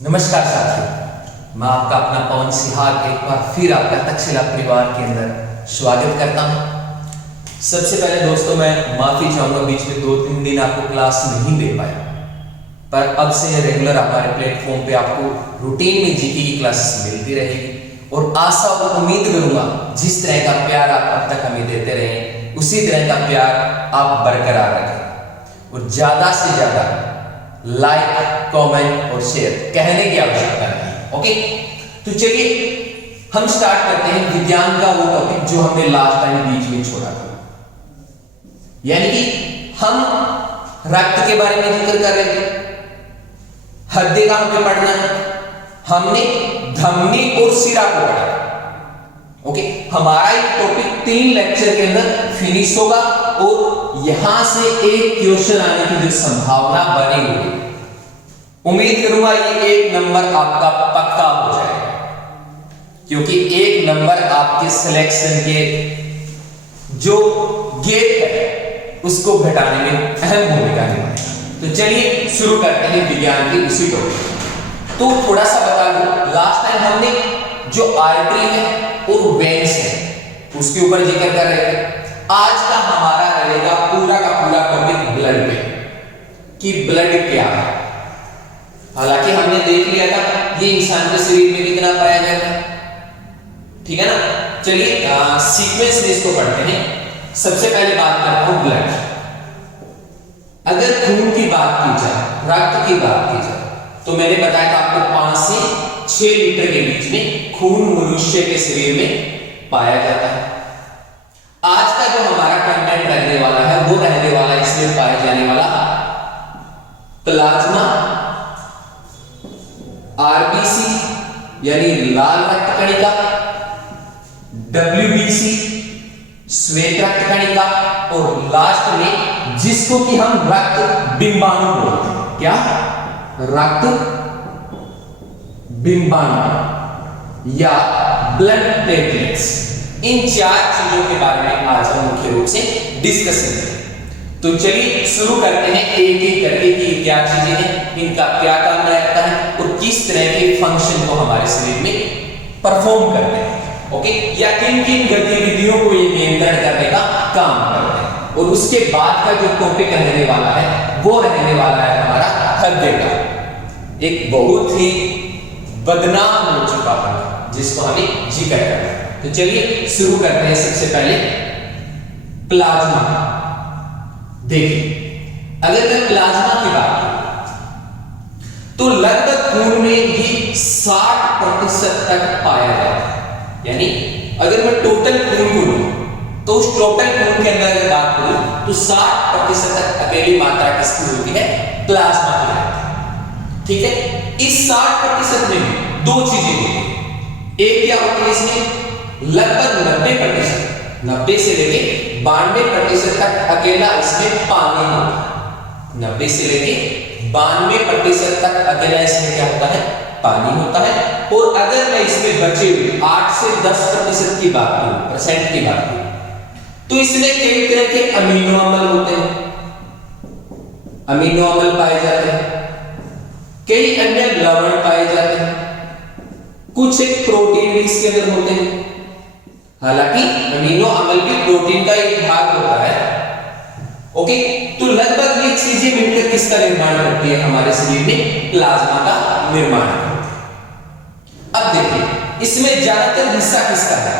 नमस्कार साथियों, मैं आपका अपना पवन सिहाग एक बार फिर आपका तक्षशिला परिवार के अंदर स्वागत करता हूं। सबसे पहले दोस्तों मैं माफी चाहूंगा, बीच में 2-3 दिन आपको क्लास नहीं दे पाया, पर अब से रेगुलर हमारे प्लेटफॉर्म पे आपको रूटीन में जीके की क्लासेस मिलती रहेगी और आशा और उम्मीद करूंगा जिस तरह का प्यार आप अब तक हमें देते रहे उसी तरह का प्यार आप बरकरार रखें और ज्यादा से ज्यादा लाइक, कमेंट और शेयर कहने की आवश्यकता नहीं। ओके, तो चलिए हम स्टार्ट करते हैं विज्ञान का वो टॉपिक जो हमने लास्ट टाइम बीच में छोड़ा था, यानी कि हम रक्त के बारे में जिक्र कर रहे थे। हृदय का हमें पढ़ना है, हमने धमनी और सिरा को पढ़ा। ओके, हमारा एक टॉपिक 3 लेक्चर के अंदर फिनिश होगा और यहां से एक क्वेश्चन आने की जो संभावना बनी हुई, उम्मीद करूंगा ये 1 नंबर आपका पक्का हो जाएगा, क्योंकि 1 नंबर आपके सिलेक्शन के जो गेट है उसको घटाने में अहम भूमिका निभाएगा। तो चलिए शुरू करते हैं विज्ञान की उसी टॉपिक। तो थोड़ा सा बता दूं, लास्ट टाइम हमने जो आर्टरी है और वेन्स है उसके ऊपर जिक्र कर रहे थे। आज का हमारा रहेगा पूरा का पूरा टॉपिक ब्लड पे, कि ब्लड क्या है। हालांकि हमने देख लिया था ये इंसान के शरीर में कितना पाया जाता है, ठीक है ना। चलिए सीक्वेंस में इसको पढ़ते हैं। सबसे पहले बात करता हूं ब्लड। अगर खून की बात की जाए, रक्त की बात की जाए, तो मैंने बताया था आपको 5 से 6 लीटर के बीच में खून मनुष्य के शरीर में पाया जाता है। आज का जो हमारा कंटेंट रहने वाला है वो रहने वाला इसमें पाए जाने वाला प्लाज्मा, आरबीसी यानी लाल रक्त कणिका, डब्ल्यूबीसी श्वेत रक्त कणिका और लास्ट में जिसको कि हम रक्त बिंबाणु बोलते हैं। क्या? रक्त बिंबाणु या ब्लड प्लेटलेट्स। इन 4 चीजों के बारे में आज हम मुख्य रूप से डिस्कशन करेंगे। तो चलिए शुरू करते हैं एक एक करके कि क्या चीजें हैं, इनका क्या काम रहता है और किस तरह के फंक्शन को हमारे शरीर में परफॉर्म करते हैं। ओके, या किन किन गतिविधियों को ये नियंत्रण करने का काम करते हैं। और उसके बाद का जो टॉपिक रहने वाला है वो रहने वाला है हमारा हृदय का, एक बहुत ही बदनाम हो चुका है जिसको हमें जिक्र करना है। तो चलिए शुरू करते हैं। सबसे पहले प्लाज्मा। देखिए, अगर मैं प्लाज्मा की बात करूं तो लगभग खून में भी 60% तक पाया जाता है। यानी अगर मैं टोटल खून को लूं तो उस टोटल खून के अंदर अगर बात करूं तो 60% तक अकेली मात्रा किसकी होती है? प्लाज्मा की होती है। ठीक है, इस 60% में भी 2 चीजें होती हैं। एक क्या होती है इसमें? लगभग 90%, 90 से लेके 92% तक अकेला इसमें पानी होता है। 90 से लेके 92% तक अकेला इसमें क्या होता है? पानी होता है। और अगर मैं इसमें बचे हुए 8 से 10% की बात करूं, परसेंट की बात करूं, तो इसमें कई तरह के अमीनो अम्ल होते हैं, अमीनो अम्ल पाए जाते हैं, कई अन्य लवण पाए जाते हैं, कुछ एक प्रोटीन भी इसके अंदर होते हैं। हालांकि अमीनो अम्ल भी प्रोटीन का एक भाग होता है। ओके, तो लगभग ये चीजें मिलकर किसका निर्माण करती है? हमारे शरीर में प्लाज्मा का निर्माण करती है। अब देखिए, इसमें ज्यादातर हिस्सा किसका है?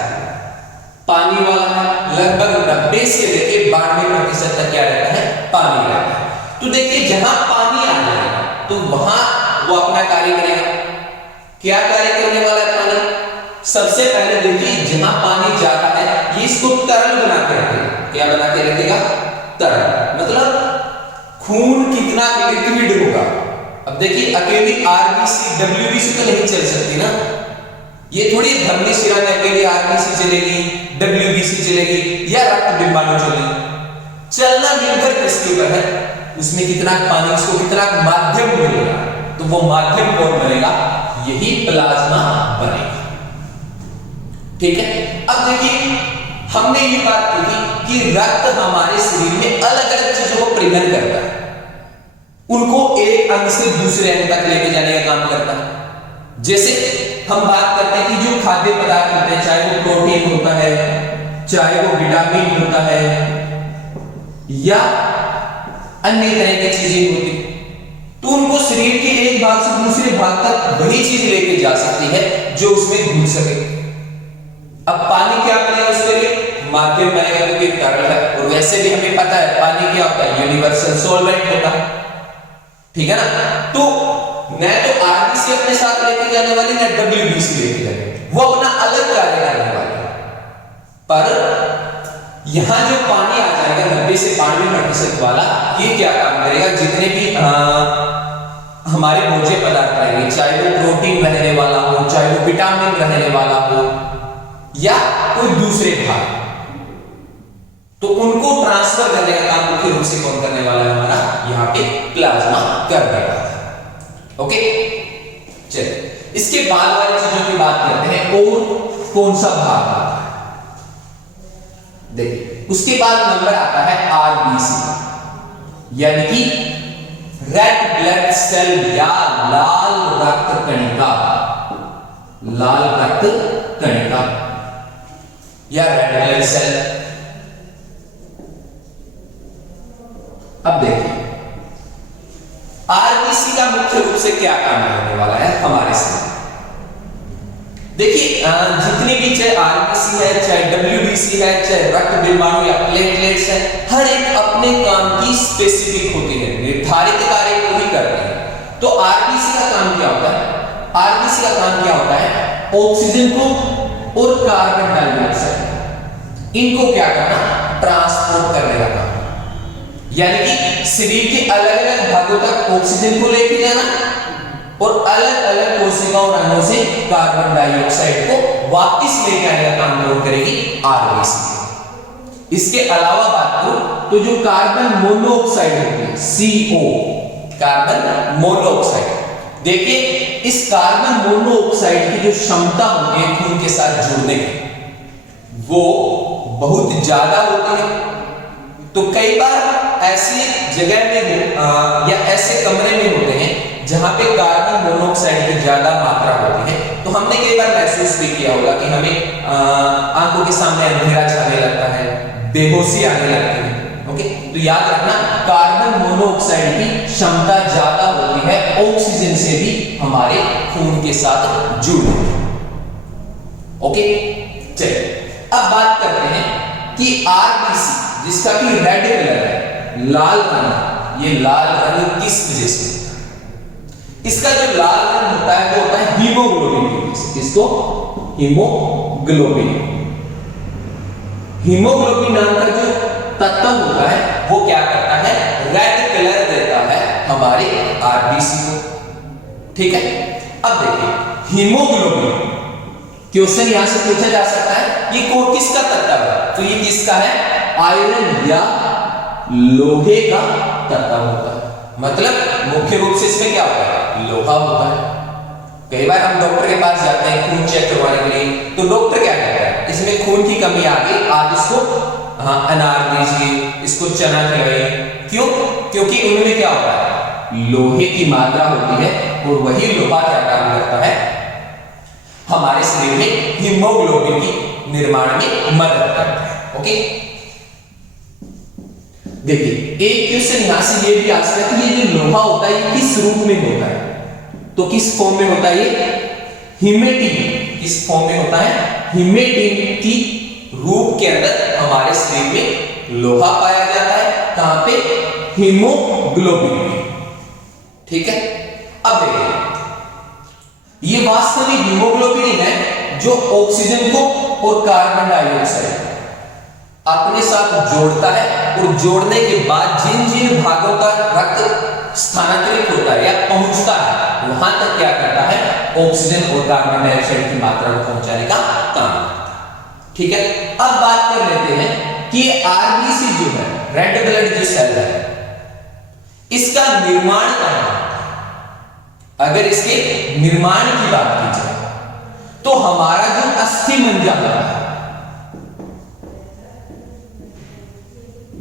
पानी वाला है। लगभग 90 से लेके 92% तक क्या रहता है? पानी रहता है। तो देखिए, जहां पानी आ जाएगा तो वहां वो अपना कार्य करेगा। क्या कार्य करने वाला है पानी? सबसे पहले देखिए, जहां पानी जाता है ये इसको तरल बना के रखेगा। क्या बना के रखेगा? तरल। मतलब खून कितना लिक्विड होगा। अब देखिए, अकेली आरबीसी डब्ल्यूबीसी तो नहीं चल सकती ना। ये थोड़ी धमनी शिरा में अकेली आरबीसी चलेगी, डब्ल्यूबीसी चलेगी या रक्त बिंबाणु चलेगी। चलना निर्भर किसके ऊपर है? उसमें कितना पानी, उसको कितना माध्यम मिलेगा, तो वो माध्यम कौन बनेगा? यही प्लाज्मा बनेगा। ठीक है, अब देखिए, हमने ये बात की कि रक्त हमारे शरीर में अलग अलग चीजों को प्रेरण करता है। उनको एक अंग से दूसरे अंग तक लेके जाने का काम करता है। जैसे हम बात करते हैं कि जो खाद्य पदार्थ होते हैं, चाहे वो प्रोटीन होता है, चाहे वो विटामिन होता है या अन्य तरह की चीजें होती, तो उनको शरीर के एक भाग से दूसरे भाग तक वही चीज लेके जा सकती है जो उसमें घुल सके। अब पानी क्या बनेगा उसके लिए? माध्यम बनेगा क्योंकि तरल है, और वैसे भी हमें पता है पानी क्या होता है, यूनिवर्सल सॉल्वेंट होता है, ठीक है ना। तो न तो आरबीसी अपने साथ लेके जाने वाली, न डब्ल्यूबीसी लेके जाने वाली, वो अपना अलग कार्य करने वाली। पर यहां जो पानी आ जाएगा 90 से 92% वाला, ये क्या काम करेगा? जितने भी हमारे भोज्य पदार्थ रहेंगे, चाहे वो प्रोटीन रहने वाला हो, चाहे वो विटामिन रहने वाला हो या कोई दूसरे भाग, तो उनको ट्रांसफर करने का काम मुख्य रूप से कौन करने वाला है? हमारा यहाँ पे प्लाज्मा कर देगा। ओके, चलिए इसके बाद वाली चीजों की बात करते हैं। और कौन सा भाग आता है? देखिए उसके बाद नंबर आता है आरबीसी, यानी कि रेड ब्लड सेल या लाल रक्त कणिका, लाल रक्त कणिका या रेड ब्लड सेल। अब देखिए आरबीसी का मुख्य रूप से क्या काम होने वाला है हमारे साथ। देखिए जितनी भी, चाहे आरबीसी है, चाहे डब्ल्यूबीसी है, चाहे रक्त विमाणु या प्लेटलेट्स है, हर एक अपने काम की स्पेसिफिक होती है, निर्धारित कार्य को ही करते हैं। तो आरबीसी का काम क्या होता है? आरबीसी का काम क्या होता है? ऑक्सीजन को और कार्बन डाइऑक्साइड, इनको क्या करना? ट्रांसपोर्ट करने का काम। यानी कि शरीर के अलग अलग भागों तक ऑक्सीजन को लेके जाना और अलग अलग कोशिकाओं और अणुओं से कार्बन डाइऑक्साइड को वापस लेके आने का काम कौन करेगी? आरबीसी। इसके अलावा बात करूं तो जो कार्बन मोनोऑक्साइड होती है, CO, कार्बन मोनोऑक्साइड, देखिए इस कार्बन मोनोऑक्साइड की जो क्षमता होती है खून के साथ जुड़ने की, वो बहुत ज्यादा होती है। तो कई बार ऐसी जगह में या ऐसे कमरे में होते हैं जहां पे कार्बन मोनोऑक्साइड की ज्यादा मात्रा होती है, तो हमने कई बार महसूस भी किया होगा कि हमें आंखों के सामने अंधेरा छाने लगता है, बेहोशी आने लगती है। ओके, तो याद रखना कार्बन मोनोऑक्साइड की क्षमता ज्यादा होती है ऑक्सीजन से भी हमारे खून के साथ जुड़ने। ओके, चलिए अब बात करते हैं कि आरबीसी जिसका कि रेड कलर है, लाल रंग, ये लाल रंग किस वजह से? इसका जो लाल रंग होता है वो होता है हीमोग्लोबिन की वजह से। किसको? हीमोग्लोबिन। हीमोग्लोबिन नाम का जो तत्व होता है वो क्या करता है? रेड कलर देता है हमारे आरबीसी को। ठीक है, अब देखिए हीमोग्लोबिन क्वेश्चन यहां से पूछा जा सकता है, ये किसका तत्व है? तो ये किसका है? आयरन या लोहे का तत्व होता है। मतलब मुख्य रूप से इसमें क्या होता है? लोहा होता है। कई बार हम डॉक्टर के पास जाते हैं खून चेक करवाने के लिए, तो डॉक्टर क्या कहता है? इसमें खून की कमी आ गई, आप इसको अनार दीजिए, इसको चना खिलाइए। क्यों? क्योंकि उनमें क्या होता है? लोहे की मात्रा होती है, और वही लोहा क्या काम करता है? हमारे शरीर में हीमोग्लोबिन की निर्माण में मदद करता है। ओके, देखिए एक क्वेश्चन यहां से ये भी आ सकता है कि ये जो लोहा होता है ये किस रूप में होता है? तो किस फॉर्म में होता है? ये हिमेटिन। किस फॉर्म में होता है? हिमेटिन की रूप के अंदर हमारे शरीर में लोहा पाया जाता है। कहां पे? हीमोग्लोबिन में। ठीक है, अब देखिए ये वास्तविक हीमोग्लोबिन है जो ऑक्सीजन को और कार्बन डाइऑक्साइड अपने साथ जोड़ता है, और जोड़ने के बाद जिन जिन भागों का रक्त स्थानांतरित होता है या पहुंचता है वहां तक क्या करता है? ऑक्सीजन और कार्बन डाइऑक्साइड की मात्रा को पहुंचाने का काम करता है। ठीक है, अब बात कर लेते हैं कि आरबीसी जो है, रेड ब्लड जो सेल है, इसका निर्माण कहां होता है? अगर इसके निर्माण की बात की जाए तो हमारा जो अस्थि मंजा होता है,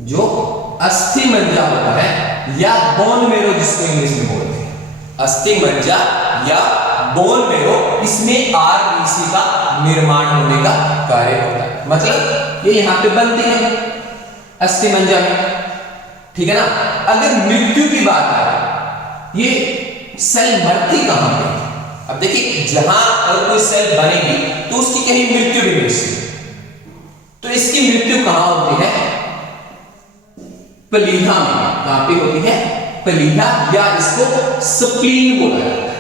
जो अस्थि मंजा होता है या बोन मेरो जिसको इंग्लिश में बोलते हैं, अस्थि मज्जा या बोन मेरो, इसमें आरबीसी का निर्माण होने का कार्य होता है। मतलब ये यहां पे बनती है अस्थि मज्जा में, ठीक है ना। अगर मृत्यु की बात है, ये सेल मरती कहां पे? अब देखिए जहां अगर कोई सेल बनेगी तो उसकी कहीं मृत्यु भी हो सकती है। तो इसकी मृत्यु कहां होती है? प्लीहा में। कहां पे होती है? प्लीहा, या इसको स्प्लीन बोला जाता है,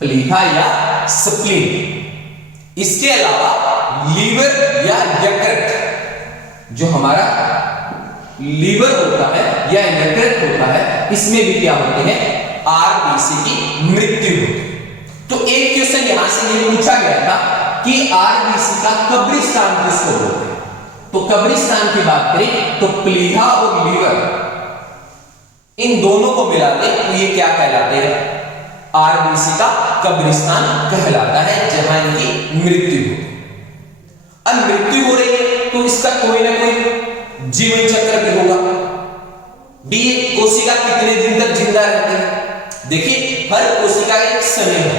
प्लीहा या स्प्लीन। इसके अलावा लीवर या यकृत, जो हमारा लीवर होता है या यकृत होता है, इसमें भी क्या होते हैं? आरबीसी की मृत्यु होती है। तो एक क्वेश्चन यहां से ये पूछा गया था कि आरबीसी का कब्रिस्तान किसको बोलते हैं? तो कब्रिस्तान की बात करें तो प्लीहा और लीवर, इन दोनों को मिलाते तो ये क्या कहलाते हैं? आरबीसी का कब्रिस्तान कहलाता है, जहां इनकी मृत्यु होती है। अब मृत्यु हो रही है तो इसका कोई ना कोई जीवन चक्र भी होगा। डी कोशिका कितने दिन तक जिंदा रहती है? देखिए हर कोशिका एक समय है,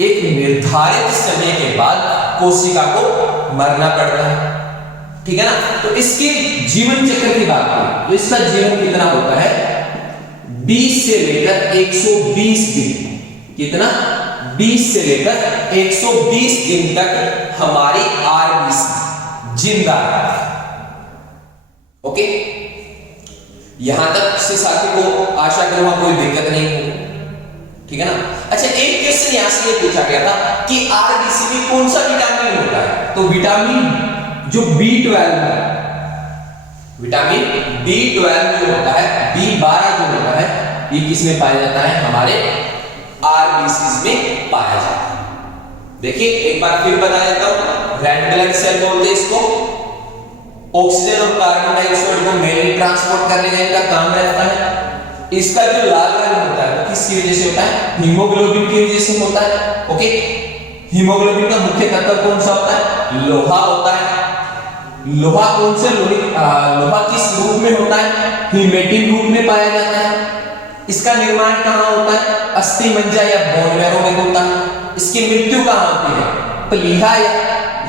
एक निर्धारित समय के बाद कोशिका को मरना पड़ता है, ठीक है ना। तो इसके जीवन चक्र की बात करें तो इसका जीवन कितना होता है? 20 से लेकर 120 दिन। कितना? 20 से लेकर 120 दिन तक हमारी आरबीसी जिंदा रहती है। ओके, यहां तक से साथी को आशा करूंगा कोई दिक्कत नहीं होगी, ठीक है ना। अच्छा, एक क्वेश्चन यहां से ये पूछा गया था कि आरबीसी में कौन सा विटामिन होता है? तो विटामिन जो B12 है, विटामिन B12 जो होता है, B12 जो होता है, ये किसमें पाया जाता है? हमारे आरबीसी में पाया जाता है। देखिए एक बार फिर बता देता हूं, रेड ब्लड सेल बोलते हैं इसको। ऑक्सीजन और कार्बन डाइऑक्साइड को मेनली ट्रांसपोर्ट करने का इनका काम रहता है। इसका जो लाल रंग होता है किसकी वजह से होता है? हीमोग्लोबिन की वजह से होता है। ओके, हीमोग्लोबिन का मुख्य तत्व कौन सा होता है? लोहा होता है। लोहा कौन से लोहा किस रूप में होता है? हीमेटिन रूप में पाया जाता है। इसका निर्माण कहां होता है? अस्थि मज्जा या बोन मैरो में होता है। इसकी मृत्यु कहां होती है? प्लीहा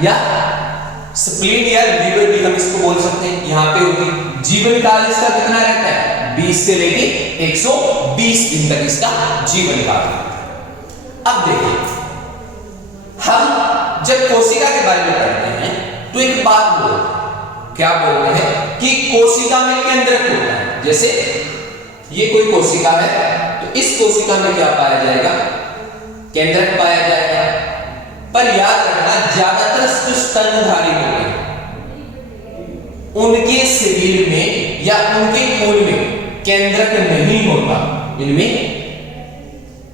या स्प्लीन या लीवर भी हम इसको बोल सकते हैं, यहां पे होती। जीवन काल इसका कितना रहता है? 20 से लेके 120 दिन तक इसका जीवन काल। अब देखिए, हम जब कोशिका के बारे में पढ़ते हैं तो एक बात बोलते हैं, क्या बोलते हैं? कि कोशिका में केंद्रक होता है। जैसे ये कोई कोशिका है तो इस कोशिका में क्या पाया जाएगा? केंद्रक पाया जाएगा। पर याद रखना, ज्यादातर जो स्तनधारी होते हैं उनके शरीर में या उनके खून में केंद्रक नहीं होता, इनमें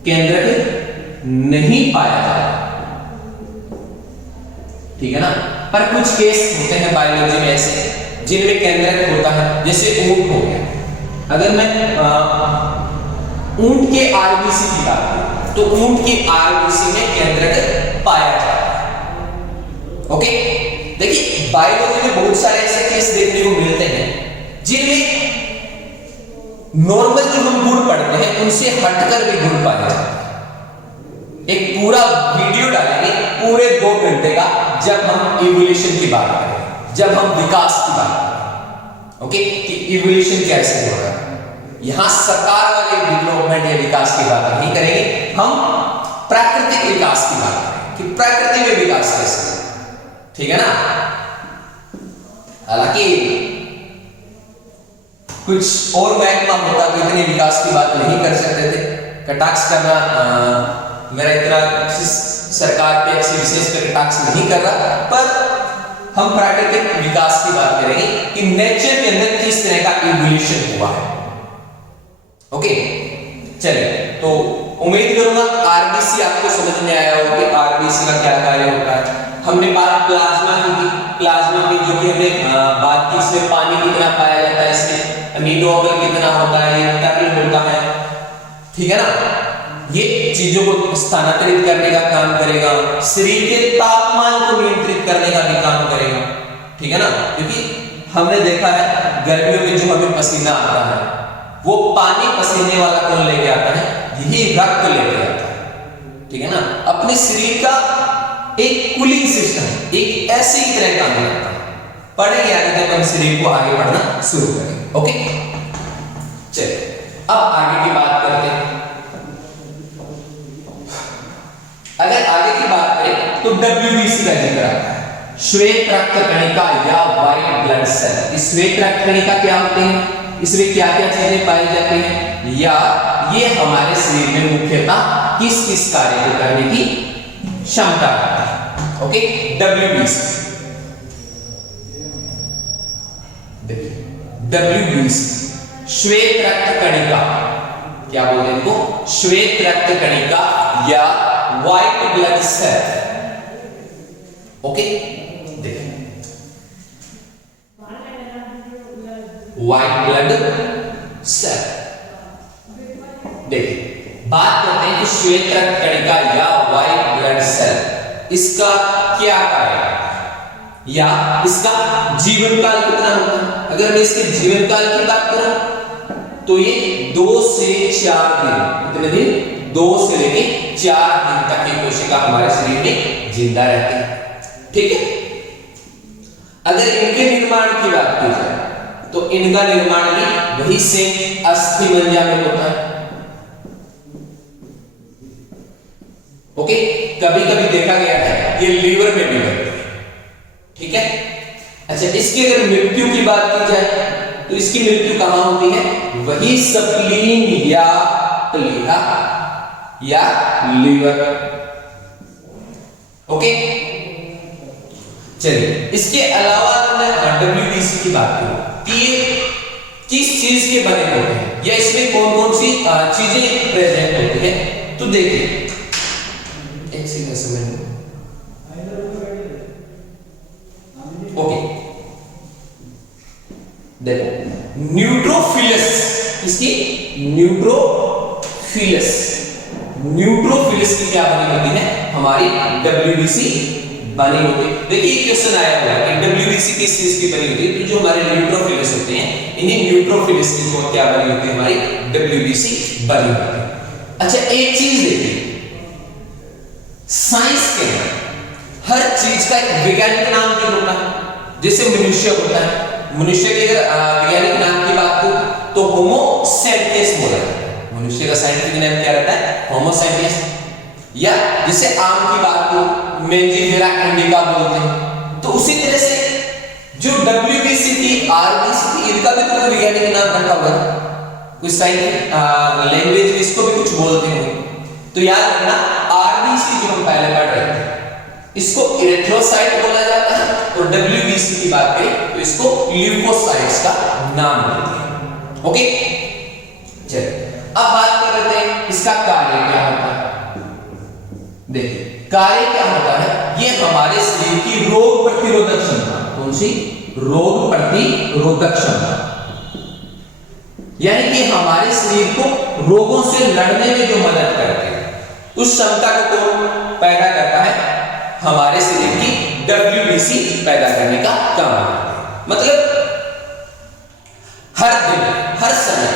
केंद्रक नहीं पाया जाता, ठीक है ना। पर कुछ केस होते हैं बायोलॉजी में ऐसे जिनमें केंद्रक होता है, जैसे ऊंट हो गया। अगर मैं ऊंट के आरबीसी की बात करूं तो ऊंट की आरबीसी में केंद्रक पाया जाता है। ओके, देखिए बायोलॉजी में बहुत सारे ऐसे केस देखने को मिलते हैं जिनमें नॉर्मल जो हम गुण पढ़ते हैं उनसे हटकर भी गुण पाए जाते हैं। एक पूरा वीडियो डालेंगे पूरे 2 घंटे का, जब हम इवोल्यूशन की बात करें, जब हम विकास की बात करें, ओके, कि इवोल्यूशन कैसे हो रहा है। यहां सरकार वाले डेवलपमेंट या विकास की बात नहीं करेंगे, हम प्राकृतिक विकास की बात करेंगे कि प्रकृति में विकास कैसे, ठीक है ना। हालांकि कुछ और महकमा होता तो इतने विकास की बात नहीं कर सकते थे। कटाक्ष करना मेरा इतना सरकार पे किसी विशेष पे कटाक्ष नहीं कर रहा, पर हम प्राकृतिक विकास की बात करेंगे कि नेचर के अंदर किस तरह का इवोल्यूशन हुआ है। ओके, चलिए, तो उम्मीद करूंगा आरबीसी आपको समझ में आया होगा कि आरबीसी का क्या कार्य होता है। हमने बात प्लाज्मा की, प्लाज्मा में जो कि हमने बात की, इसमें पानी कितना पाया जाता है, इसमें अमीनो अम्ल कितना होता है, ये तरल होता है, ठीक है ना। ये चीजों को स्थानांतरित करने का काम करेगा, शरीर के तापमान को नियंत्रित करने का भी काम करेगा, ठीक है ना। क्योंकि हमने देखा है गर्मियों में जो हमें पसीना आता है, वो पानी पसीने वाला कौन लेके आता है? यही रक्त लेके आता है, ठीक है ना। अपने शरीर का एक कूलिंग सिस्टम एक ऐसे ही तरह काम करता है। पढ़ेंगे आगे जब हम शरीर को आगे बढ़ना शुरू करेंगे। ओके, चलिए अब आगे की बात करते हैं। अगर आगे की बात करें तो WBC का जिक्र आता है, श्वेत रक्त कणिका या व्हाइट ब्लड सेल। इस श्वेत रक्त कणिका क्या होते हैं? इसमें क्या क्या चीजें पाई जाती हैं, या ये हमारे शरीर में मुख्यतः किस किस कार्य को करने की क्षमता रखता है? ओके, WBC देखिए, WBC श्वेत रक्त कणिका, क्या बोलते हैं इनको? श्वेत रक्त कणिका या व्हाइट ब्लड सेल। ओके, देखिए व्हाइट ब्लड सेल। देखिए बात करते हैं कि श्वेत रक्त कणिका या व्हाइट ब्लड सेल, इसका क्या कार्य है या इसका जीवन काल कितना होता है? अगर मैं इसके जीवन काल की बात करूं तो ये 2 से 4 दिन, कितने दिन? 2 से लेकर 4 दिन तक ये कोशिका हमारे शरीर में जिंदा रहती है, ठीक है। अगर इनके निर्माण की बात की जाए तो इनका निर्माण भी वही सेम अस्थि मज्जा में होता है। ओके, कभी कभी देखा गया है ये लीवर में भी होता है, ठीक है। अच्छा, इसकी अगर मृत्यु की बात की जाए तो इसकी मृत्यु कहां होती है? वही स्प्लीन या प्लीहा या लीवर। ओके, चलिए इसके अलावा मैं WBC की बात करूं कि किस चीज के बने होते हैं या इसमें कौन कौन सी चीजें प्रेजेंट होती है, तो देखिए एक सेकंड समय। ओके, देखो न्यूट्रोफिलस, इसकी न्यूट्रोफिलस की क्या बनी होती है? हमारी WBC बनी होती है। देखिए क्वेश्चन आया हुआ है कि WBC किस चीज की बनी होती है? तो जो हमारे न्यूट्रोफिलस होते हैं, इन्हीं न्यूट्रोफिलस की जो क्या बनी होती है? हमारी WBC बनी होती है। अच्छा, एक चीज देखिए, साइंस के अंदर हर चीज का एक वैज्ञानिक नाम भी होता है। जैसे मनुष्य होता है, मनुष्य के अगर वैज्ञानिक नाम की बात करूं तो होमो सैपियंस बोला जाता है। मनुष्य का साइंटिफिक नाम क्या रहता है? Homo sapiens. या जैसे आम की बात करूं मेंजिफेरा इंडिका बोलते हैं। तो उसी तरह से जो WBC थी, RBC थी, इनका भी तो वैज्ञानिक नाम रखा हुआ है। कुछ साइंटिफिक लैंग्वेज में इसको भी कुछ बोलते हैं। तो याद रखना, RBC जो हम पहले पढ़ रहे थे इसको इरेथ्रोसाइट बोला जाता है, और WBC की बात करें तो इसको ल्यूकोसाइट्स का नाम देते हैं। ओके, चलिए अब बात कर लेते हैं इसका कार्य क्या होता है। देखिए कार्य क्या होता है? ये हमारे शरीर की रोग प्रतिरोधक क्षमता, कौन सी? रोग प्रतिरोधक क्षमता, यानी कि हमारे शरीर को रोगों से लड़ने में जो मदद करती है, उस क्षमता को कौन पैदा करता है? हमारे शरीर की WBC पैदा करने का काम है। मतलब हर दिन हर समय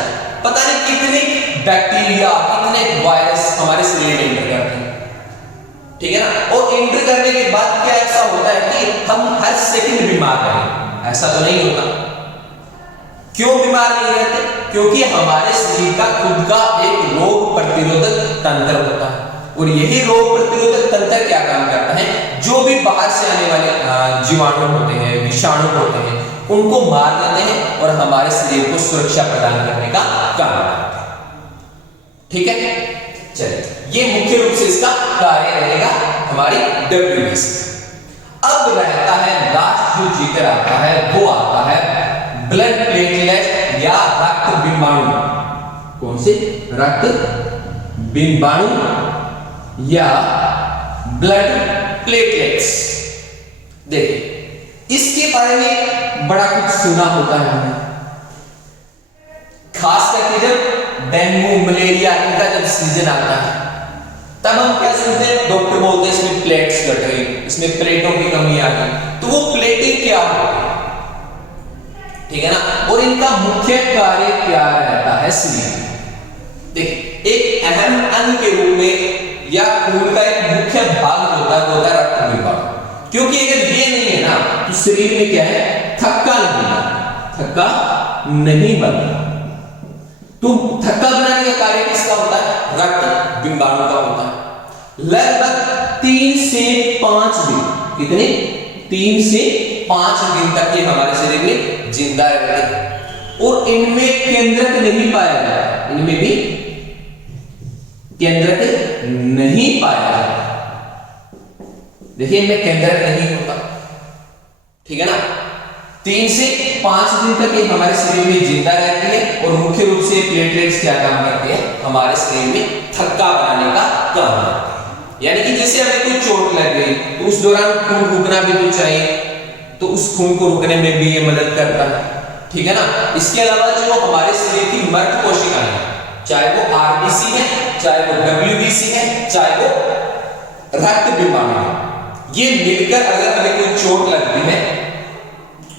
पता नहीं कितने बैक्टीरिया, कितने वायरस हमारे शरीर में एंटर करते हैं, ठीक है ना। और एंटर करने के बाद क्या ऐसा होता है कि हम हर सेकंड बीमार रहें? ऐसा तो नहीं होता। क्यों बीमार नहीं रहते? क्योंकि हमारे शरीर का खुद का एक रोग प्रतिरोधक तंत्र होता है, और यही रोग प्रतिरोधक तंत्र क्या काम करता है? जो भी बाहर से आने वाले जीवाणु होते हैं, विषाणु होते हैं, उनको मार देते हैं और हमारे शरीर को सुरक्षा प्रदान करने का काम करते हैं, ठीक है। चलिए ये मुख्य रूप से इसका कार्य रहेगा हमारी WBC। अब रहता है लास्ट जो जिक्र आता है, वो आता है ब्लड प्लेटलेट या रक्त बिंबाणु। कौन से? रक्त बिंबाणु या ब्लड प्लेटलेट्स। देखिए इसके बारे में बड़ा कुछ सुना होता है हमने, खास करके जब डेंगू मलेरिया इनका जब सीजन आता है तब हम क्या सुनते हैं? डॉक्टर बोलते हैं इसमें प्लेट्स घट गई, इसमें प्लेटों की कमी आ गई। तो वो प्लेटिंग क्या होती है, ठीक है ना। और इनका मुख्य कार्य क्या रहता है शरीर में। देख, एक अहम अंग के रूप में या खून का एक मुख्य भाग होता है, वो होता है रक्त विभाग। क्योंकि अगर ये नहीं है ना तो शरीर में क्या है, थक्का नहीं बनता। तो थक्का बनाने का कार्य किसका होता है, रक्त बिंबाणु का होता है। लगभग 3 से 5 दिन, कितने, 3 से 5 दिन तक ये हमारे शरीर में जिंदा रहते हैं। और इनमें केंद्रक नहीं पाया जाता, इनमें भी केंद्रक नहीं पाया जाता। देखिए इनमें केंद्रक नहीं होता, ठीक है ना। 3 से 5 दिन तक ये हमारे शरीर में जिंदा रहती है और मुख्य रूप से प्लेटलेट्स क्या काम करते हैं, हमारे शरीर में थक्का बनाने का काम करते हैं। यानी कि जैसे हमें कोई चोट लग गई तो उस दौरान खून रुकना भी तो चाहिए, तो उस खून को रुकने में भी ये मदद करता है, ठीक है ना। इसके अलावा जो हमारे शरीर की मृत कोशिकाएं हैं, चाहे वो आरबीसी है, चाहे वो डब्ल्यूबीसी है, चाहे वो रक्त बिंबाणु है, ये मिलकर अगर हमें कोई चोट लगती है,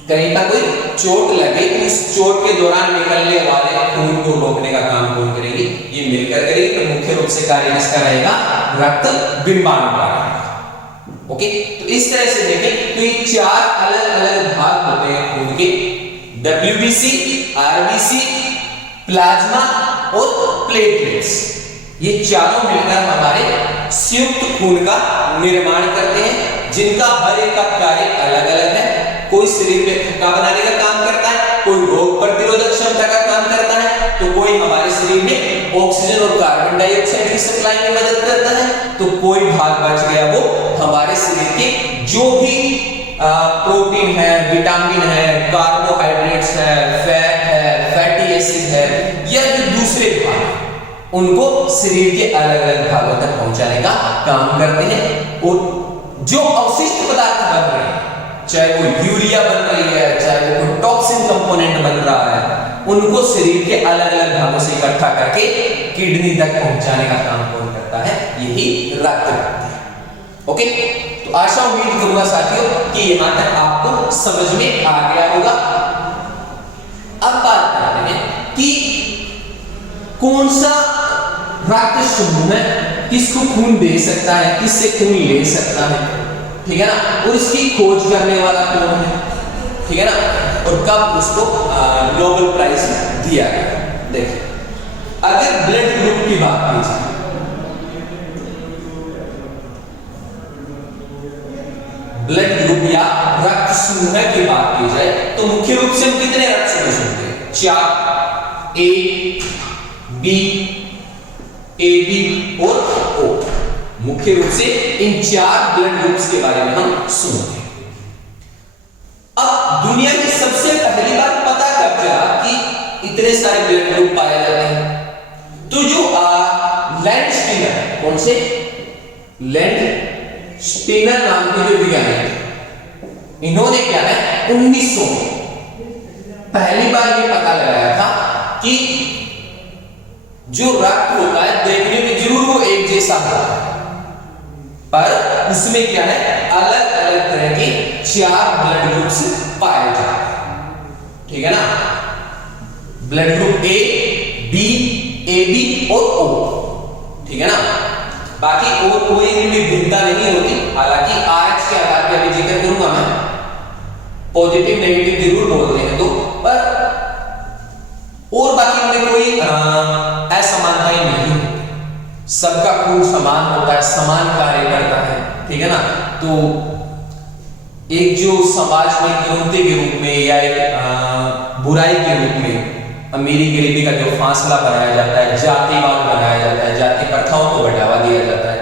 कहीं पर कोई चोट लगे तो उस चोट के दौरान निकलने वाले खून को रोकने का काम कौन करेगी, ये मिलकर करेगी। तो मुख्य रूप से कार्य किसका रहेगा, रक्त बिंबाणु का रहेगा। ओके, तो इस तरह से देखें तो ये 4 अलग अलग भाग होते हैं खून के, डब्ल्यूबीसी, आरबीसी, प्लाज्मा और प्लेटलेट्स। ये चारों मिलकर हमारे संयुक्त खून का निर्माण करते हैं, जिनका हर एक का कार्य अलग अलग है। कोई शरीर में थक्का बनाने का काम करता है, कोई रोग प्रतिरोधक क्षमता का काम करता है, तो कोई हमारे शरीर में ऑक्सीजन और कार्बन डाइऑक्साइड की सप्लाई में मदद करता है, तो कोई भाग बच गया वो हमारे शरीर के जो भी प्रोटीन है, विटामिन है, कार्बोहाइड्रेट्स है, फैट है, फैटी एसिड है, या जो दूसरे भाग उनको शरीर के अलग अलग भागों तक पहुंचाने का काम करते हैं। और जो अवशिष्ट पदार्थ बन रहे हैं, चाहे वो यूरिया बन रही है, चाहे वो कोई टॉक्सिन कंपोनेंट बन रहा है, उनको शरीर के अलग अलग भागों से इकट्ठा करके किडनी तक पहुंचाने का काम कौन करता है, यही रक्त करता है। ओके, तो आशा उम्मीद करूंगा साथियों कि यहां तक आपको समझ में आ गया होगा। अब बात करते हैं कि कौन सा रक्त समूह है किसको खून दे सकता है, किससे खून ले सकता है, ठीक है ना, और इसकी खोज करने वाला कौन है, ठीक है ना, और कब उसको नोबेल प्राइज दिया गया। देखिए, अगर ब्लड ग्रुप की बात की जाए, ब्लड ग्रुप या रक्त समूह की बात की जाए तो मुख्य रूप से हम कितने रक्त समूह सुनते हैं, 4, ए, बी, AB और O। मुख्य रूप से इन 4 ब्लड ग्रुप्स के बारे में हम सुनते हैं। अब दुनिया में सबसे पहली बार पता कब चला कि इतने सारे ब्लड ग्रुप पाए जाते हैं, तो जो लैंड स्टीनर है, कौन से, लैंड स्टीनर नाम के जो वैज्ञानिक, इन्होंने क्या है 1900 में पहली बार ये पता लगाया था कि जो रक्त होता है देखने में जरूर वो एक जैसा होता है, पर उसमें क्या है अलग अलग तरह के 4 ब्लड ग्रुप्स पाए जाते हैं, ठीक है ना। Blood group A, B, AB और O, ठीक है ना। बाकी और कोई भी भिन्नता नहीं होती, हालांकि RH के आधार पर अभी जिक्र करूंगा मैं, पॉजिटिव नेगेटिव जरूर बोलते हैं तो, पर और बाकी उनमें कोई असमानताएं नहीं होती, सबका खून समान होता है, समान कार्य करता है, ठीक है ना। तो एक जो समाज में न्यूनता के रूप में या एक बुराई के रूप में अमीरी गरीबी का जो फासला बनाया जाता है, जातिवाद बनाया जाता है, जाति प्रथाओं को बढ़ावा दिया जाता है,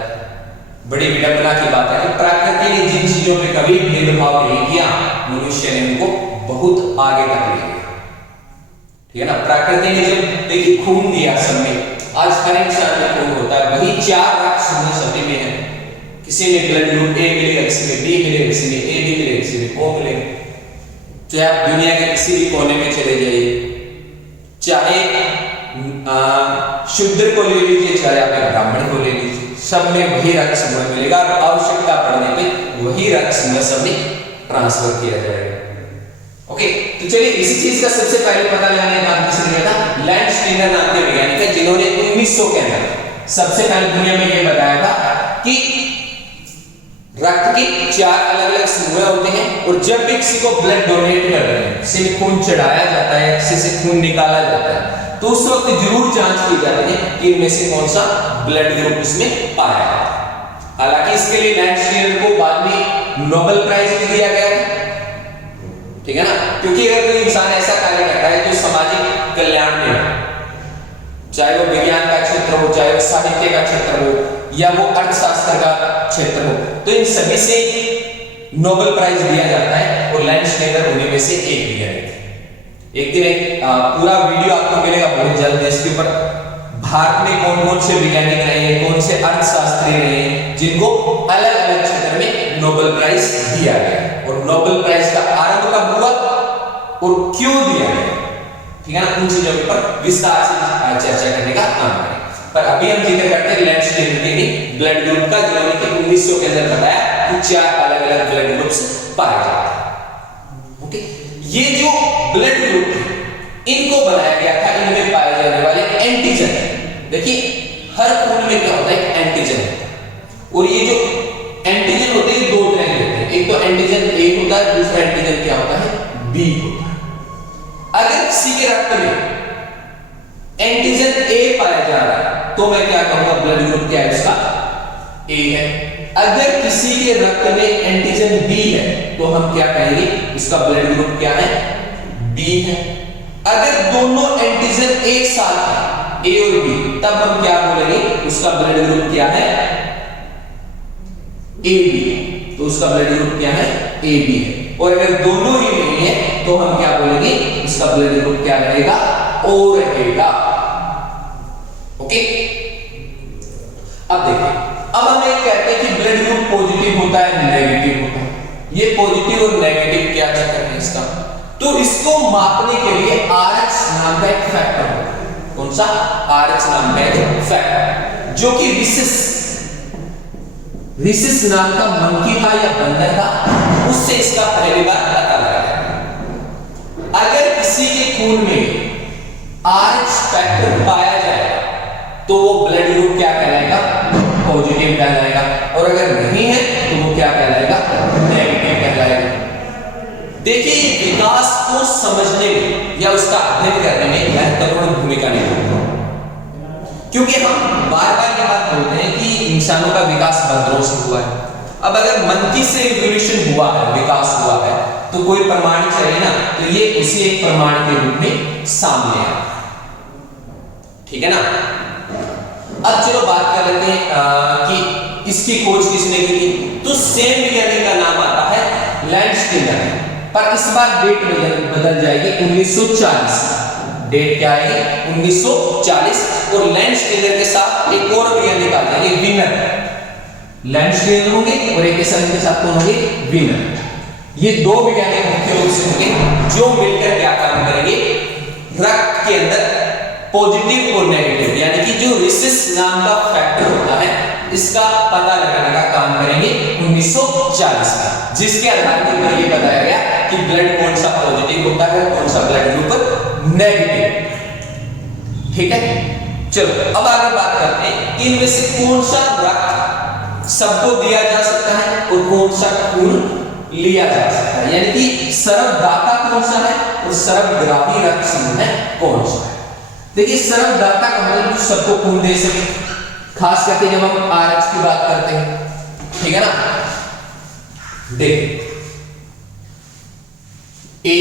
बड़ी विडंबना की बात है कि प्रकृति ने जिन चीजों पे कभी भेदभाव नहीं किया, मनुष्य ने उनको बहुत आगे तक ले गया, ठीक है ना। प्रकृति ने जब देखिए खून दिया सब में, आज हर इंसान में खून होता है, वही 4 रक्त समूह सभी में है, किसी में ब्लड ग्रुप ए मिलेगा, किसी में बी मिलेगा, किसी में AB मिलेगा, किसी में O मिलेगा। चाहे आप दुनिया के किसी भी कोने में चले जाइए, चाहे शूद्र को ले लीजिए, चाहे आप ब्राह्मण को ले लीजिए, सब में वही रक्त समूह मिलेगा और आवश्यकता पड़ने पे वही रक्त समूह सब में ट्रांसफर किया जाएगा। ओके, तो चलिए इसी चीज का सबसे पहले पता लगाने का काम किसने किया था? लैंड स्टीनर नाम के वैज्ञानिक है, जिन्होंने 1900 के अंदर सबसे पहले दुनिया में यह बताया था कि रक्त के 4 अलग-अलग समूह होते हैं और जब भी किसी को ब्लड डोनेट कर रहे हैं, किसी में खून चढ़ाया जाता है, किसी से खून निकाला जाता है, तो उस वक्त जरूर जांच की जाती है कि इनमें से कौन सा ब्लड ग्रुप उसमें पाया जाता है। हालांकि इसके लिए लैंड स्टीनर को बाद में नोबेल प्राइज भी दिया गया था, ठीक है ना, क्योंकि अगर कोई इंसान ऐसा कार्य करता है जो सामाजिक कल्याण में, चाहे वो विज्ञान का क्षेत्र हो, चाहे वो साहित्य का क्षेत्र हो, या वो अर्थशास्त्र का क्षेत्र हो, तो इन सभी से नोबेल प्राइज दिया जाता है और लैंड स्टीनर उन्हीं में से एक दिया गया। एक दिन एक पूरा वीडियो आपको मिलेगा बहुत जल्द इसके ऊपर, भारत में कौन कौन से वैज्ञानिक रहे हैं, कौन से अर्थशास्त्री रहे हैं जिनको अलग अलग क्षेत्र में नोबेल प्राइज दिया गया और नोबेल प्राइज का आरंभ कब हुआ और क्यों दिया गया, ठीक है ना, उन चीजों के ऊपर विस्तार से चर्चा करने का काम करें। पर अभी हम जिक्र करते हैं लैंड स्टीनर के ब्लड ग्रुप का, जिन्होंने 1900 के अंदर बताया कि 4 अलग अलग ब्लड ग्रुप्स पाए जाते हैं। ओके, ये जो ब्लड ग्रुप थे इनको बनाया गया था इनमें पाए जाने वाले एंटीजन। देखिए हर खून में क्या होता है, एक एंटीजन होता है और ये जो एंटीजन होते हैं 2 तरह के होते हैं, एक तो एंटीजन ए होता है, दूसरा एंटीजन क्या होता है, बी होता है। अगर किसी के रक्त में एंटीजन ए पाया जा रहा है तो मैं क्या कहूंगा, ब्लड ग्रुप क्या है उसका, ए है। अगर किसी के रक्त में एंटीजन बी है तो हम क्या कहेंगे, इसका ब्लड ग्रुप क्या है, बी है। अगर दोनों एंटीजन एक साथ है, ए और बी, तब हम क्या बोलेंगे, उसका ब्लड ग्रुप क्या है, ए बी, तो उसका ब्लड ग्रुप क्या है, ए बी है। और अगर दोनों ही नहीं है तो हम क्या बोलेंगे, इसका ब्लड ग्रुप क्या रहेगा, ओ रहेगा। ओके, अब देखिए, अब हम एक कहते हैं कि ब्लड ग्रुप पॉजिटिव होता है, नेगेटिव होता है। ये पॉजिटिव और नेगेटिव क्या चक्कर है इसका, तो इसको मापने के लिए RH नाम का एक फैक्टर होता है। कौन सा, RH नाम का एक फैक्टर, जो कि रिसिस नाम का मंकी था या बंदर था, उससे इसका पहली बार पता लगा। अगर किसी के खून में RH फैक्टर पाया जाए तो वो ब्लड ग्रुप क्या कहलाएगा, पॉजिटिव कहलाएगा, और अगर नहीं है तो वो क्या कहलाएगा, नेगेटिव कहलाएगा। देखिए विकास को समझने में या उसका अध्ययन करने में महत्वपूर्ण भूमिका निभाता है, क्योंकि हम बार-बार ये बात बोलते हैं कि इंसानों का विकास बंदरों से हुआ है। अब अगर मंकी से इवोल्यूशन हुआ है, विकास हुआ है, तो कोई प्रमाण चाहिए ना, तो ये उसी एक प्रमाण के रूप में सामने आया, ठीक है ना। अब चलो बात कर लेते हैं कि इसकी खोज किसने की थी, तो सेम वैज्ञानिक का नाम आता है लैंड स्टीनर, पर इस बार डेट बदल जाएगी, 1940। डेट क्या है, 1940, और लैंड स्टीनर के साथ एक और वैज्ञानिक आ जाएंगे, विनर। लैंड स्टीनर होंगे और एक के साथ कौन होंगे, विनर। ये 2 वैज्ञानिक मुख्य रूप से होंगे जो मिलकर क्या काम करेंगे, रक्त के अंदर पॉजिटिव और नेगेटिव, यानी कि जो रिसिस नाम का फैक्टर होता है इसका पता लगाने का काम करेंगे 1940 में, जिसके आधार पर ये बताया गया कि ब्लड कौन सा पॉजिटिव होता है, कौन सा ब्लड ग्रुप नेगेटिव, ठीक है। चलो अब आगे बात करते हैं कि इनमें से कौन सा रक्त सबको दिया जा सकता है और कौन सा खून लिया जा सकता है, यानी कि सर्वदाता कौन सा है और सर्वग्राही रक्त समूह है कौन सा है। देखिए सर्वदाता का मतलब सबको खून दे सके, खास करके जब हम RH की बात करते हैं, ठीक है ना। देखिए A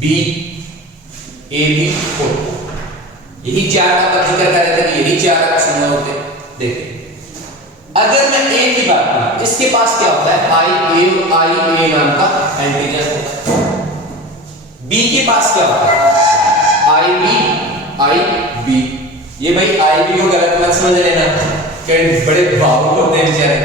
B A B O, यही 4 का जिक्र कर रहे थे कि यही 4 रक्त समूह होते हैं। देखिए अगर मैं A की बात करूं, इसके पास क्या होता है, IA नाम का एंटीजन होता है। B के पास क्या होता है, IB। ये भाई IB को गलत मत समझ लेना, कि बड़े भावुक होते हैं बेचारे।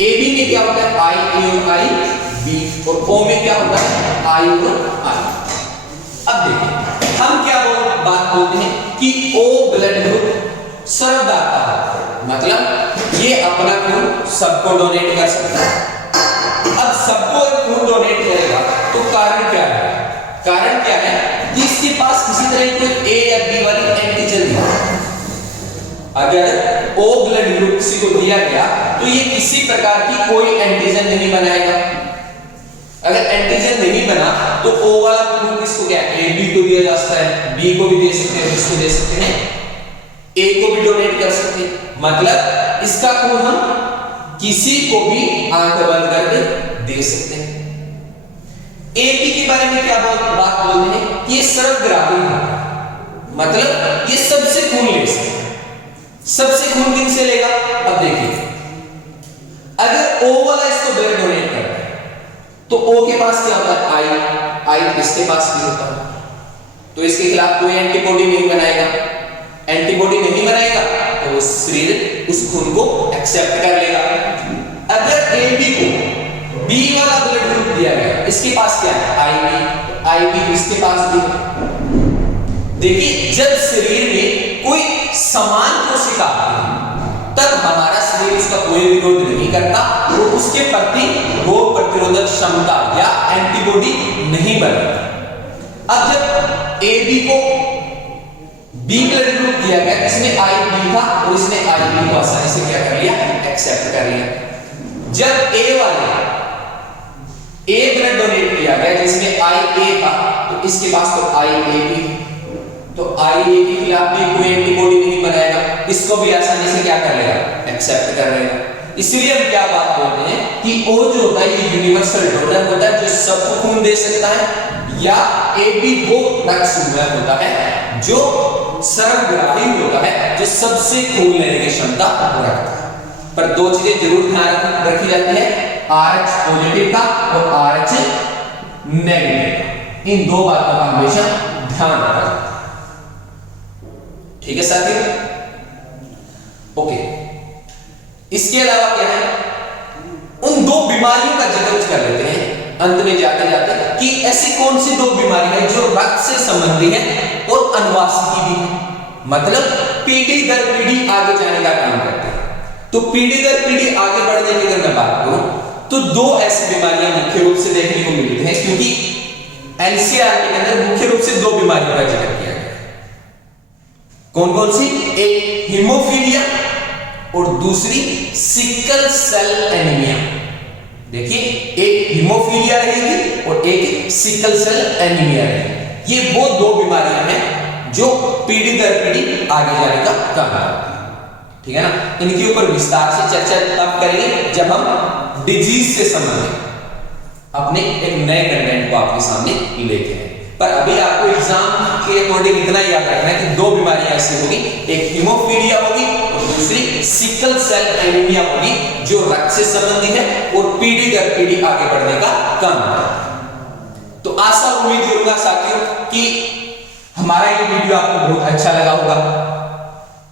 AB में क्या होता है, IA और IB, और O में क्या होता है, I और I। अब देखिए हम क्या बात बोलते हैं कि O ब्लड ग्रुप सर्वदाता है, मतलब ये अपना खून सबको डोनेट कर सकता है, अब सबको खून डोनेट करेगा तो कारण क्या है? कारण क्या है कि इसके पास किसी तरह की कोई ए या बी वाली एंटीजन है। अगर ओ ब्लड ग्रुप किसी को दिया गया तो ये किसी प्रकार की कोई एंटीजन नहीं बनाएगा। अगर एंटीजन नहीं बना तो ओ वाला खून किसको क्या ए बी को दिया जा सकता है, बी को भी दे सकते हैं, किसको दे सकते हैं, ए को भी डोनेट कर सकते हैं। मतलब इसका खून हम किसी को भी आंख बंद करके दे सकते हैं। एबी के बारे में क्या बात बोलते हैं कि ये सर्वग्राही है, मतलब ये सबसे खून ले सकते हैं। सबसे खून किनसे लेगा? अब देखिए, अगर ओ वाला इसको ब्लड डोनेट करता है तो ओ के पास क्या होता है? आई इसके पास भी होता है, तो इसके खिलाफ कोई एंटीबॉडी नहीं बनाएगा। एंटीबॉडी नहीं बनाएगा तो शरीर उस खून को एक्सेप्ट कर लेगा। अगर एबी को बी वाला ब्लड ग्रुप दिया गया, इसके पास क्या है? आईबी इसके पास भी। देखिए, जब शरीर में कोई समान कोशिका आती है तब हमारा शरीर उसका कोई विरोध नहीं करता, वो उसके प्रति रोग प्रतिरोधक क्षमता या एंटीबॉडी नहीं बनता। अब जब एबी को बी ब्लड ग्रुप दिया गया, इसमें आई बी था और इसने आई बी को आसानी से क्या कर लिया? एक्सेप्ट कर लिया। जब ए वाले ए ब्लड डोनेट किया गया जिसमें आई ए था तो इसके पास तो आई ए बी, तो आई ए के खिलाफ भी कोई एंटीबॉडी नहीं बनाएगा, इसको भी आसानी से क्या कर लेगा? एक्सेप्ट कर लेगा। इसलिए हम क्या बात बोलते हैं कि ओ जो होता है ये यूनिवर्सल डोनर होता है जो सबको खून दे सकता है, या एबी वो रक्त समूह होता है जो सर्वग्राही होता है, जो सबसे खून लेने की क्षमता रखता है। पर दो चीजें जरूर ध्यान रखी जाती है, RH पॉजिटिव का और RH नेगेटिव का। इन दो बातों का हमेशा ध्यान रखना। ठीक है साथियों? ओके, इसके अलावा क्या है, उन दो बीमारियों का जिक्र कर लेते हैं अंत में जाते जाते कि ऐसी कौन सी दो बीमारी है जो रक्त से संबंधी है और अनुवांशिकी भी है, मतलब पीढ़ी दर पीढ़ी आगे जाने का काम करते हैं। तो पीढ़ी दर पीढ़ी आगे बढ़ने की अगर मैं बात करूं तो दो ऐसी बीमारियां मुख्य रूप से देखने को मिलती हैं, क्योंकि एनसीईआरटी के अंदर मुख्य रूप से दो बीमारियों का जिक्र किया गया। कौन कौन सी? एक हीमोफीलिया और दूसरी सिकल सेल एनीमिया। देखिए, एक हीमोफीलिया रहेगी और एक सिकल सेल एनीमिया रहेगी। ये वो दो बीमारियां हैं जो पीढ़ी दर पीढ़ी आगे जाने का काम करती है। ठीक है ना? इनके ऊपर विस्तार से चर्चा तब करेंगे जब हम डिजीज से संबंधित अपने एक नए कंटेंट को आपके सामने लेके आए। पर अभी आपको एग्जाम के अकॉर्डिंग इतना याद रखना है कि दो बीमारियां ऐसी होगी, एक हीमोफीलिया होगी और दूसरी सिकल सेल एनीमिया होगी जो रक्त से संबंधित है और पीढ़ी दर पीढ़ी आगे बढ़ने का काम है। तो आशा उम्मीद करूंगा साथियों कि हमारा ये वीडियो आपको बहुत अच्छा लगा होगा,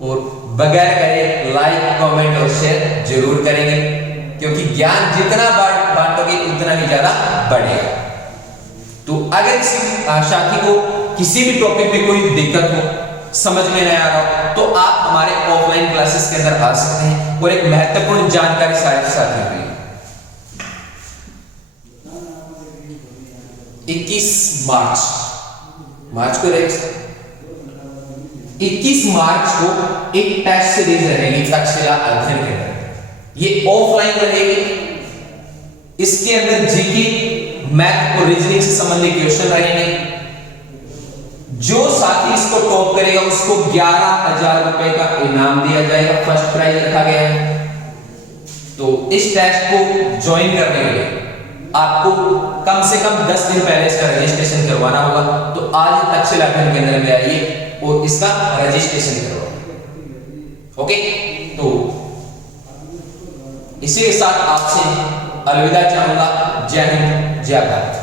और बगैर कहे लाइक कमेंट और शेयर जरूर करेंगे, क्योंकि ज्ञान जितना बांटोगे उतना ही ज्यादा बढ़ेगा। तो अगर किसी साथी को किसी भी टॉपिक में कोई दिक्कत हो, समझ में नहीं आ रहा हो, तो आप हमारे ऑफलाइन क्लासेस के अंदर आ सकते हैं और एक महत्वपूर्ण जानकारी साथ मिल रही है। 21 मार्च को 21 मार्च को एक टेस्ट सीरीज रहेगी तक्षशिला अध्ययन के अंदर। ये ऑफलाइन रहेगी। इसके अंदर जीके, मैथ और रीजनिंग से संबंधित क्वेश्चन रहेंगे। जो साथी इसको टॉप करेगा उसको 11,000 रुपए का इनाम दिया जाएगा, फर्स्ट प्राइज रखा गया है। तो इस टेस्ट को ज्वाइन करने के लिए आपको कम से कम 10 दिन पहले इसका रजिस्ट्रेशन करवाना होगा। तो आज तक्षशिला अध्ययन केंद्र में आइए और इसका रजिस्ट्रेशन करवाइए। ओके, तो इसी के साथ आपसे अलविदा चाहूंगा। जय हिंद, जय भारत।